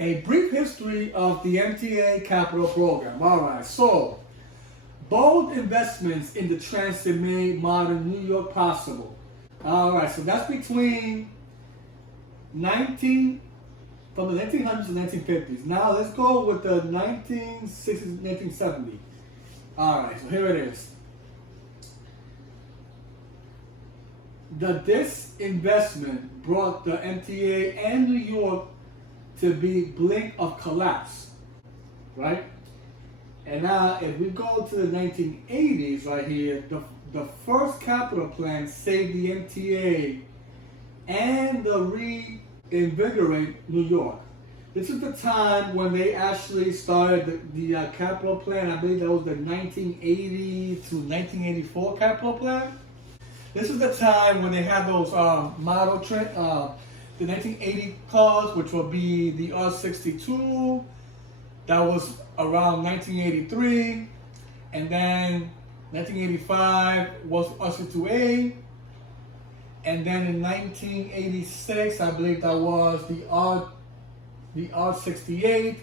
A brief history of the MTA capital program. All right, so bold investments in the transit made modern New York possible. All right, so that's between from the 1900s to 1950s. Now let's go with the 1960s, 1970s. All right, so here it is. The disinvestment brought the MTA and New York to be blink of collapse, right? And now, if we go to the 1980s, right here, the first capital plan saved the MTA and the reinvigorate New York. This is the time when they actually started the capital plan. I believe that was the 1980 to 1984 capital plan. This is the time when they had those the 1980 cars, which will be the R62. That was around 1983, and then 1985 was R62A, and then in 1986, I believe that was the R68,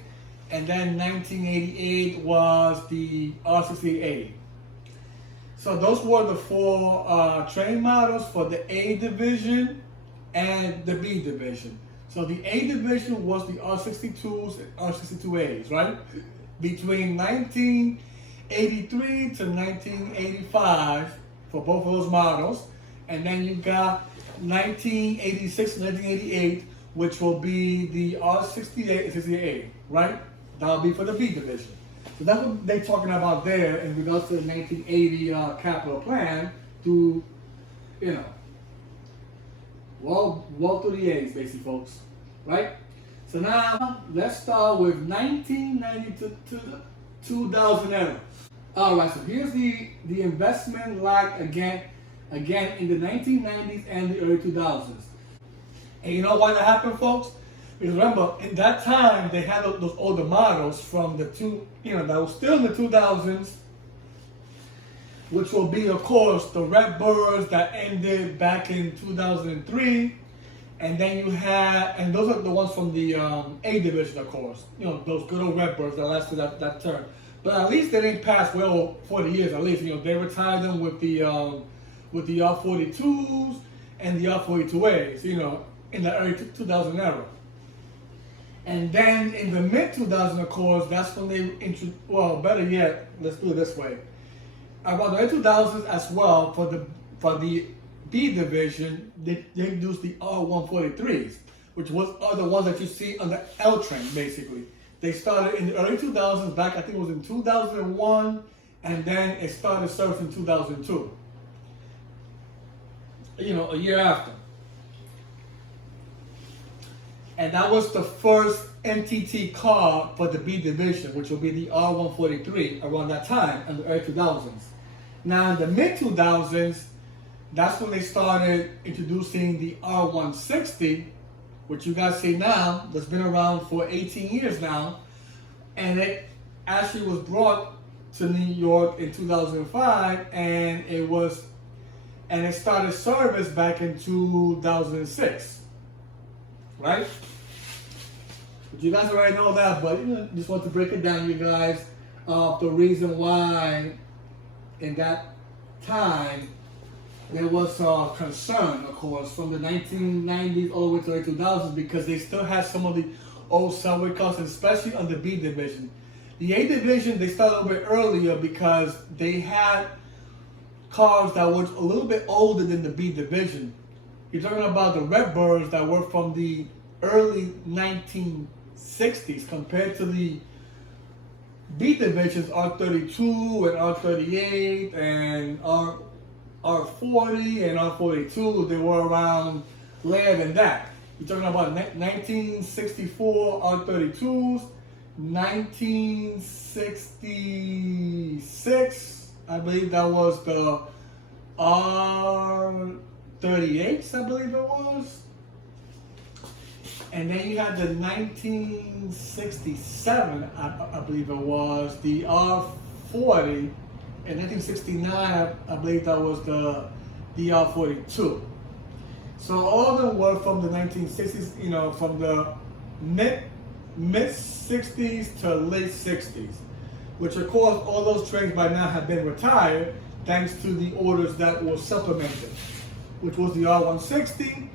and then 1988 was the R68A. So those were the four train models for the A division and the B division. So the A division was the R62s and R62As, right? Between 1983 to 1985 for both of those models. And then you got 1986 to 1988, which will be the R68 and 68A, right? That'll be for the B division. So that's what they're talking about there in regards to the 1980 capital plan to, well through the A's, basically, folks, right? So now let's start with 1990 to 2000 era. All right, so here's the investment lag again in the 1990s and the early 2000s. And you know why that happened, folks? Because remember, in that time, they had those older models from the that was still in the 2000s, which will be, of course, the Redbirds that ended back in 2003. And then you had, and those are the ones from the A division, of course. Those good old Redbirds that lasted that term. But at least they didn't pass well 40 years, at least. They retired them with the R42s and the R42As, in the early 2000 era. And then in the mid 2000s, of course, that's when they better yet, let's do it this way. Around the early 2000s as well, for the B division, they introduced the R143s, which are the ones that you see on the L train, basically. They started in the early 2000s, back I think it was in 2001, and then it started service in 2002. A year after. And that was the first MTT car for the B division, which will be the R143 around that time in the early 2000s. Now in the mid 2000s, that's when they started introducing the R160, which you guys see now, that's been around for 18 years now. And it actually was brought to New York in 2005, and it started service back in 2006. Right? But you guys already know that, but just want to break it down, you guys, the reason why in that time there was concern, of course, from the 1990s all the way to the 2000s, because they still had some of the old subway cars, especially on the B division. The A division, they started a little bit earlier because they had cars that were a little bit older than the B division. You're talking about the Redbirds that were from the early 1960s compared to the B divisions, R32 and R38 and R40 and R42. They were around later than that. You're talking about 1964 R32s, 1966, I believe that was the R38s, I believe it was. And then you had the 1967, I believe it was, the R40. In 1969, I believe that was the R42. So all of them were from the 1960s, from the mid mid 60s to late 60s, which of course all those trains by now have been retired thanks to the orders that were supplemented, which was the R160,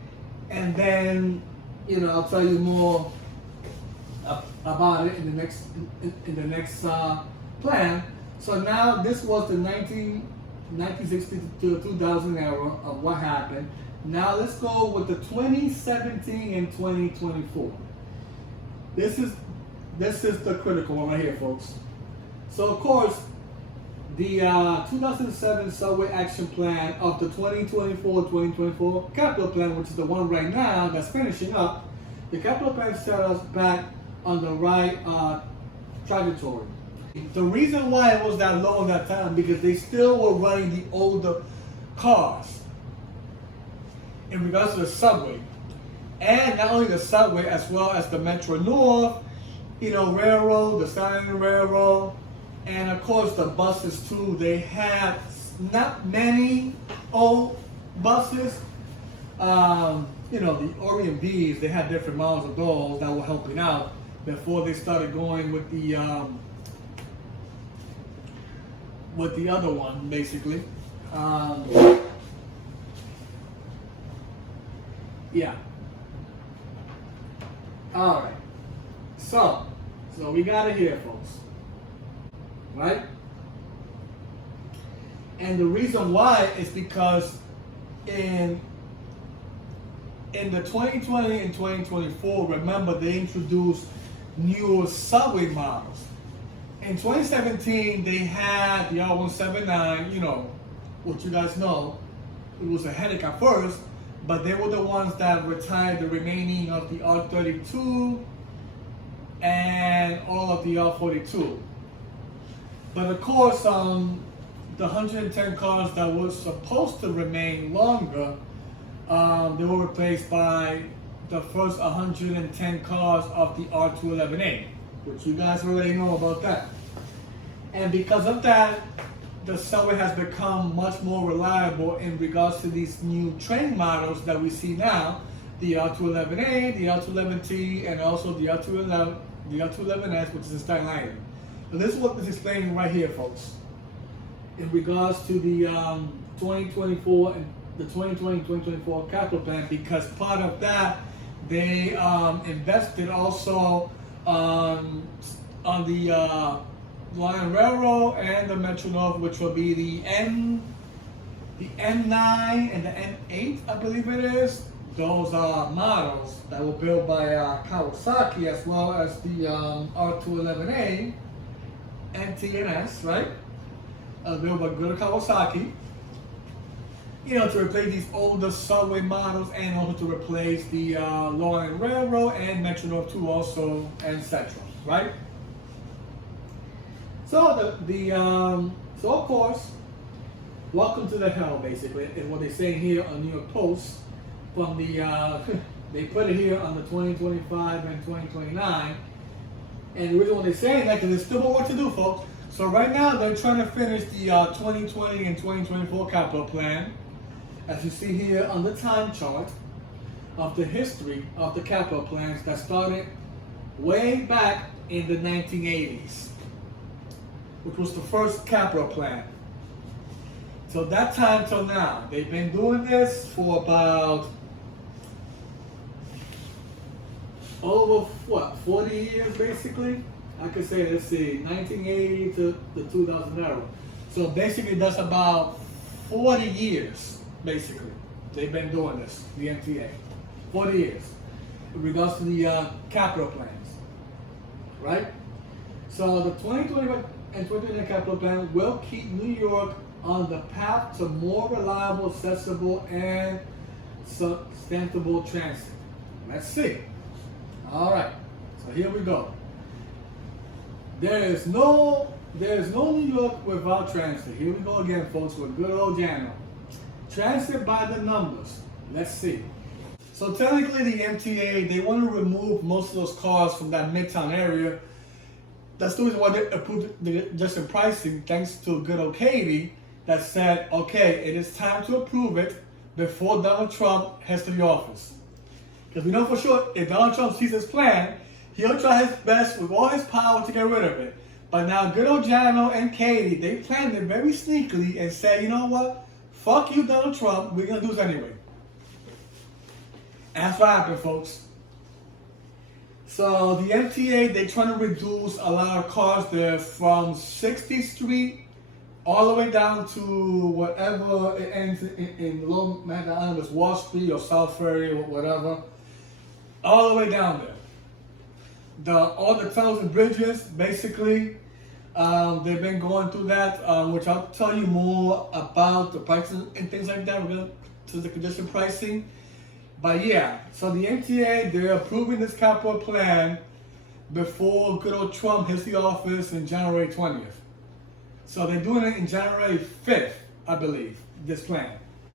and then, I'll tell you more about it in the next plan. So now this was the 1960 to 2000 era of what happened. Now let's go with the 2017 and 2024. This is the critical one right here, folks. So of course, the 2007 Subway Action Plan of the 2024 capital plan, which is the one right now that's finishing up, the capital plan set us back on the right trajectory. The reason why it was that low at that time, because they still were running the older cars in regards to the subway. And not only the subway, as well as the Metro North, Railroad, the Southern Railroad, and of course the buses too. They had not many old buses. The Orient Bs, they had different models of those that were helping out before they started going with the other one, basically. Yeah. All right. So we got it here, folks. Right? And the reason why is because in the 2020 and 2024, remember they introduced newer subway models. In 2017, they had the R179, what you guys know. It was a headache at first, but they were the ones that retired the remaining of the R32 and all of the R42. But of course, the 110 cars that were supposed to remain longer, they were replaced by the first 110 cars of the R211A, which you guys already know about that. And because of that, the subway has become much more reliable in regards to these new train models that we see now, the R211A, the R211T, and also the R211S, which is in Staten Island. So this is what it's explaining right here, folks, in regards to the 2024 and the 2020-2024 capital plan, because part of that they invested also on the Line Railroad and the Metro North, which will be the N9 and the N8, I believe it is. Those are models that were built by Kawasaki, as well as the R211A and TNS, right? Built by good Kawasaki. To replace these older subway models, and also to replace the Line Railroad and Metro North 2 also, and Central, right? So so of course, welcome to the hell, basically, is what they're saying here on New York Post. From the they put it here on the 2025 and 2029, and the reason why they're saying that, because there's still more work to do, folks. So right now they're trying to finish the 2020 and 2024 capital plan, as you see here on the time chart of the history of the capital plans that started way back in the 1980s. Which was the first capital plan. So that time till now, they've been doing this for about over 40 years, basically. I could say, let's see, 1980 to the 2000 era. So basically, that's about 40 years, basically. They've been doing this, the MTA, 40 years, in regards to the capital plans, right? So the 2020 and 2020 capital plan will keep New York on the path to more reliable, accessible, and sustainable transit. Let's see. All right. So here we go. There is no New York without transit. Here we go again, folks, with good old Jano. Transit by the numbers. Let's see. So technically, the MTA, they want to remove most of those cars from that Midtown area. That's the reason why they approved the adjusted pricing, thanks to good old Katie, that said, okay, it is time to approve it before Donald Trump heads to the office. Because we know for sure, if Donald Trump sees his plan, He'll try his best with all his power to get rid of it. But now good old Jano and Katie, they planned it very sneakily and said, you know what? Fuck you, Donald Trump. We're going to do this anyway. And that's what happened, folks. So the MTA, they're trying to reduce a lot of cars there from 60th Street all the way down to whatever it ends in Lower Manhattan Island, it's Wall Street or South Ferry or whatever, all the way down there. All the tunnels and bridges, basically, they've been going through that, which I'll tell you more about the pricing and things like that. We're going to the condition pricing. But yeah, so the MTA, they're approving this capital plan before good old Trump hits the office in January 20th. So they're doing it in January 5th, I believe, this plan.